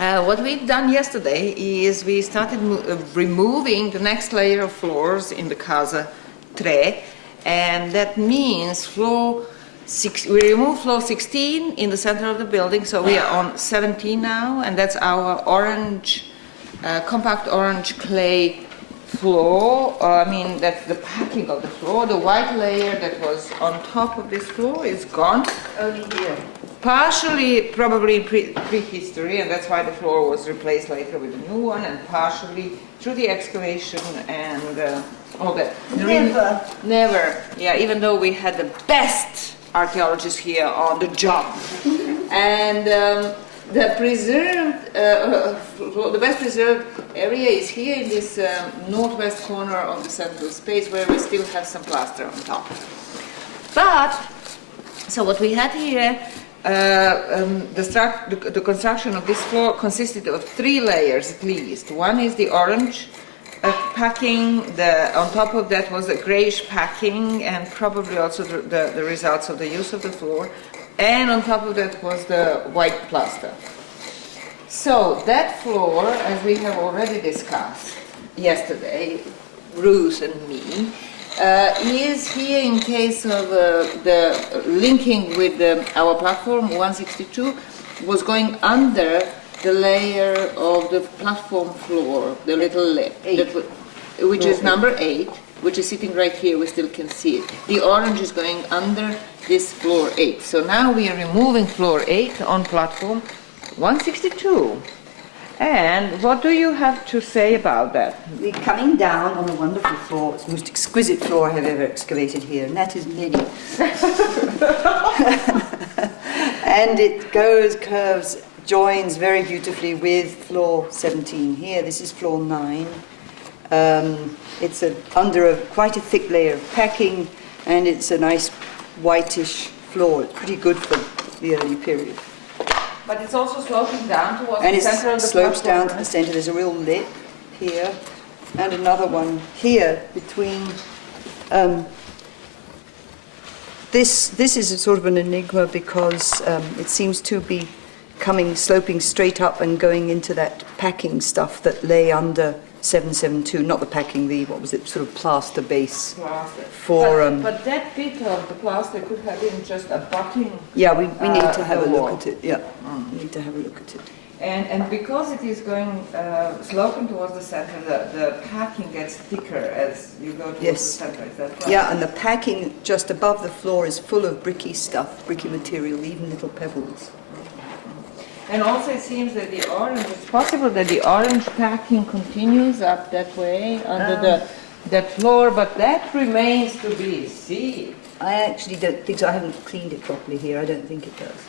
What we've done yesterday is we started removing the next layer of floors in the Casa 3, and that means we removed floor 16 in the center of the building, so we are on 17 now, and that's our orange, compact orange clay floor. That's the packing of the floor. The white layer that was on top of this floor is gone. Only here. Partially probably prehistory, and that's why the floor was replaced later with a new one, and partially through the excavation and all that. Never. Yeah, even though we had the best archaeologists here on the job. And the best preserved area is here in this northwest corner of the central space, where we still have some plaster on top. But, so what we had here, the construction of this floor consisted of 3 layers at least. One is the orange packing, on top of that was a grayish packing, and probably also the results of the use of the floor, and on top of that was the white plaster. So that floor, as we have already discussed yesterday, Ruth and me, is here in case of the linking with our platform 162 was going under the layer of the platform floor, the little lip, which is number 8, which is sitting right here. We still can see it. The orange is going under this floor 8. So now we are removing floor 8 on platform 162. And what do you have to say about that? We're coming down on a wonderful floor. It's the most exquisite floor I have ever excavated here, and that is many. And it goes, curves, joins very beautifully with floor 17 here. This is floor 9. It's under quite a thick layer of packing, and it's a nice whitish floor. It's pretty good for the early period. But it's also sloping down towards the center of the platform. And it slopes down to the center. There's a real lip here, and another one here between. This is a sort of an enigma because it seems to be sloping straight up and going into that packing stuff that lay under 772, not the packing, sort of plaster base. Plaster. But that bit of the plaster could have been just a butting. Yeah, we need to have a look at it. Yeah, we need to have a look at it. And because it is going sloping towards the center, the packing gets thicker as you go towards the center. Is that right? Yeah, and the packing just above the floor is full of bricky stuff, bricky material, even little pebbles. And also it seems that it's possible that the orange packing continues up that way under that floor, but that remains to be seen. I actually don't think so. I haven't cleaned it properly here. I don't think it does.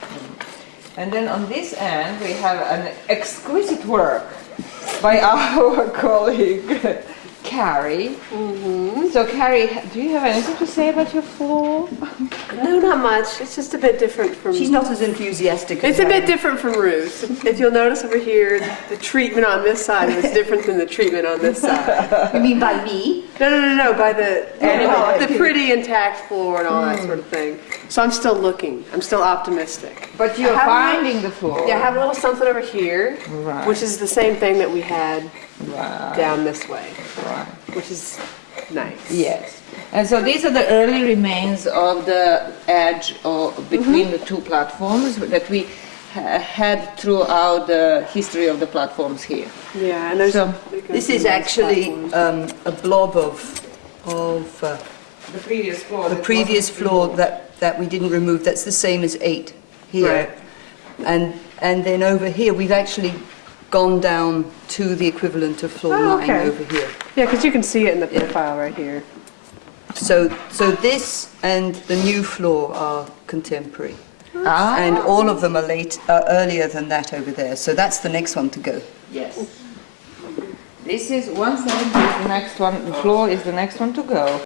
And then on this end we have an exquisite work by our colleague Kari. Mm-hmm. So Kari, do you have anything to say about your floor? No, not much. It's just a bit different from... She's not as enthusiastic as It's a bit different from Ruth. If you'll notice over here, the treatment on this side was different than the treatment on this side. You mean by me? No, by the pretty intact floor and all that sort of thing. So I'm still looking. I'm still optimistic. But you're finding the floor. Yeah, I have a little something over here, which is the same thing that we had down this way, which is nice. Yes. And so these are the early remains of the edge between the two platforms that we had throughout the history of the platforms here. Yeah, and there's this is actually a blob of the previous floor. The previous floor that we didn't remove. That's the same as 8 here, and then over here we've actually gone down to the equivalent of floor 9 over here. Yeah, because you can see it in the profile right here. So this and the new floor are contemporary. And all of them are earlier than that over there. So that's the next one to go. Yes. This is 170 is the next one. The floor is the next one to go.